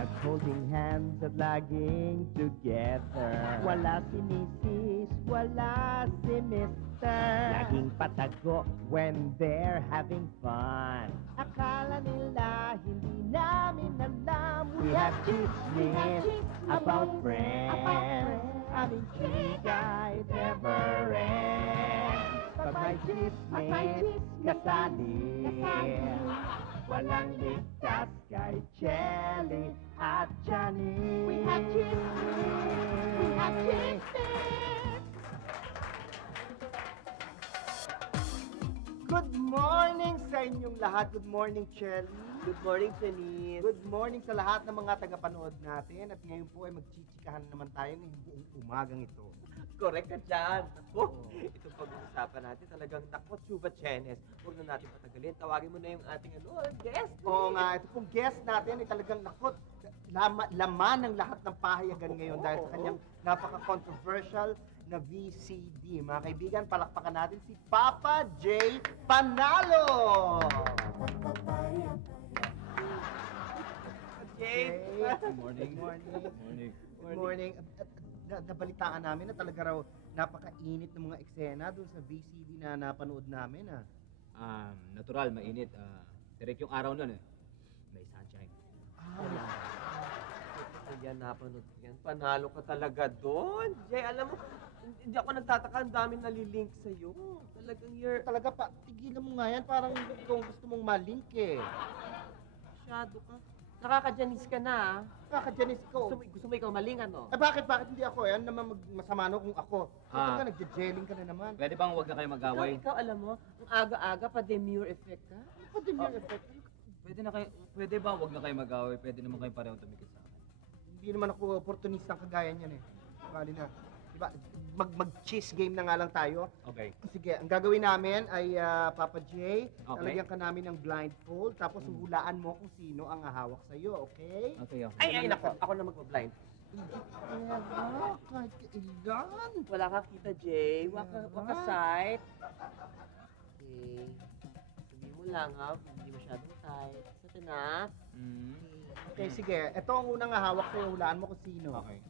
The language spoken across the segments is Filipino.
At holding hands at laging together. Wala si Mrs., wala si Mr. Laging patago when they're having fun. Akala nila hindi namin alam. We have chismis about friends. Aming chika it never ends. Pag may chismis kasali, walang ligtas kay Chelly at Johnny. We have chismis. We have chismis. Good morning sa inyong lahat. Good morning, Chelly. Good morning, Janice. Good morning sa lahat ng mga tagapanood natin. At ngayon po ay magchichikahan naman tayo ng buong umagang ito. Correct ka dyan. Ako, itong pag-uusapan natin talagang nako, Chuba Chenes. Huwag na natin patagalin. Tawagin mo na yung ating guest. Oo nga, ito pong guest natin ay talagang nakot. Laman ng lahat ng pahayagan ngayon dahil sa kanyang napaka-controversial na VCD. Mga kaibigan, palakpakan natin si Papa J. Panalo! Okay. Good morning. Good morning. Nabalitaan namin na talaga raw napakainit ng mga eksena doon sa VCD na napanood namin. Natural, mainit. Direct yung araw nun eh. May sunshine. Yan, napanood ko yan. Panalo ka talaga doon. Jay, alam mo, hindi ako nagtataka. Ang daming nalilink sa'yo. Talagang you're... Talaga pa, tigilan mo nga yan. Parang kung gusto mong malink eh. Masyado ka. Nakaka-Janice ka na. Nakaka-Janice ko. Gusto mo ikaw maling, ano? Bakit hindi ako? Yan naman masama no kung ako. Ikaw nagja-jelling ka na naman. Pwede bang huwag na kayo mag-away? Ikaw, alam mo, ang aga-aga pa demure effect ka. Ano demure effect? Pwede ba huwag na kayo mag-away? Pwede naman kayo pareho tumikit sa akin. Hindi naman ako oportunistang kagaya niyan eh. Bali na. Diba, mag-cheese game na nga lang tayo. Okay. Sige, ang gagawin namin ay Papa J, lalagyan ka namin ng blindfold, tapos hulaan mo kung sino ang hahawak sa'yo, okay? Okay. Ay, nako. Ako na magpa-blind. Kahit kailan. Wala kang kita, Jay. Waka sight. Okay. Sabihin mo lang, ha? Hindi masyadong tight. Sate na. Okay, sige. Ito ang unang hahawak sa'yo. Hulaan mo kung sino. Okay.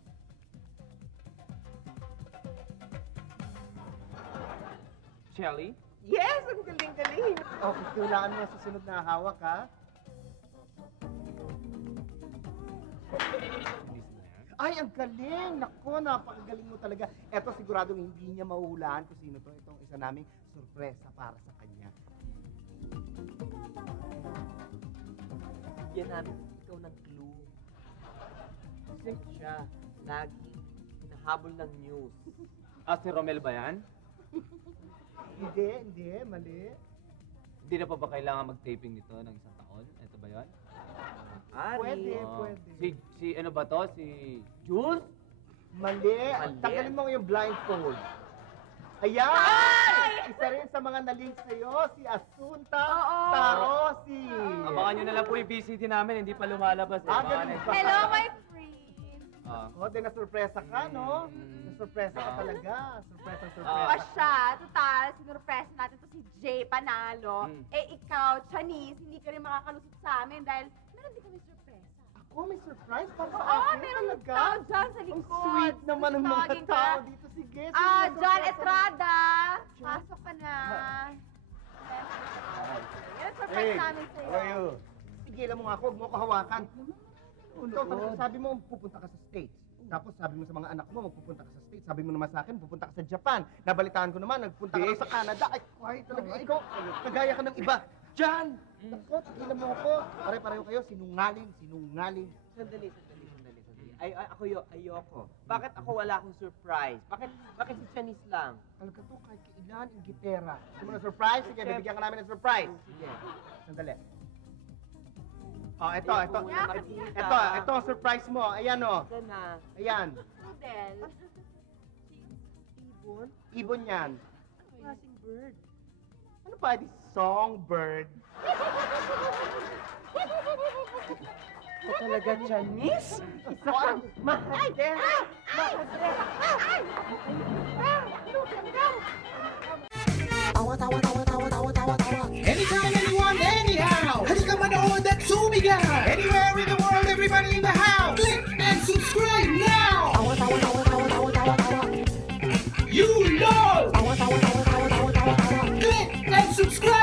Shelly? Yes! Ang galing-galing! Okay, hulaan mo sa sunod na hawak, ha? Ay, ang galing! Nako, napakagaling mo talaga. Eto, siguradong hindi niya mahuhulaan kung sino to. Itong isa naming sorpresa para sa kanya. Bigyan namin ikaw ng clue. Kasi siya, lagi, hinahabol ng news. Si Romel ba yan? Hindi, mali. Hindi na pa ba kailangan mag-taping nito ng isang taon? Ito ba yan? Pwede. Si ano ba to? Si Jules? Mali. Tanggalin mo yung blindfold. Ayan! Isa rin sa mga na-link sa'yo, si Asunta Tarosi. Abangan nyo na lang po yung VCD namin, hindi pa lumalabas. Ganun ba? Hello, my friend. Na-surpresa ka, no? Na-surpresa ka talaga. Surpresa. O siya, total, sinurpresa natin to si Jay Panalo. Eh ikaw, Janice, hindi ka rin makakalusot sa amin dahil meron din kami surpresa. Ako, may surprise para sa Oo, akin meron talaga. tao dyan sa likod. Ang sweet naman ng mga Tawagin ka. tao dito. Sige, John Estrada, pasok ka na. Yan, surprise namin sa'yo. Tigilan mo nga ako, huwag mo ako hawakan. Ikaw, sabi mo, pupunta ka sa States. Tapos sabi mo sa mga anak mo, magpupunta ka sa States. Sabi mo naman sa akin, pupunta ka sa Japan. Nabalitaan ko naman, nagpunta ka sa Canada. Ay, quiet talaga. Ikaw, kagaya ka ng iba. Diyan! Ako, tigilan mo ako. Pare-pareho kayo, sinungaling. Sandali. Ayoko. Bakit ako wala akong surprise? Bakit si Janice lang? Talaga to, kahit kailan, yung gitera. Gusto mo na surprise? Sige, bibigyan ka namin ng surprise. Sige. Sandali. Ito ang surprise mo. Ayan, Saan na? Ayan. Rudel. Ibon? Ibon yan. Klaseng bird. Ano ba? Di songbird. Ito talaga, Janice? Mahal! Anytime, anyone, anyhow. Halika manood at sumigaw. Anywhere in the world, everybody in the house. it and subscribe!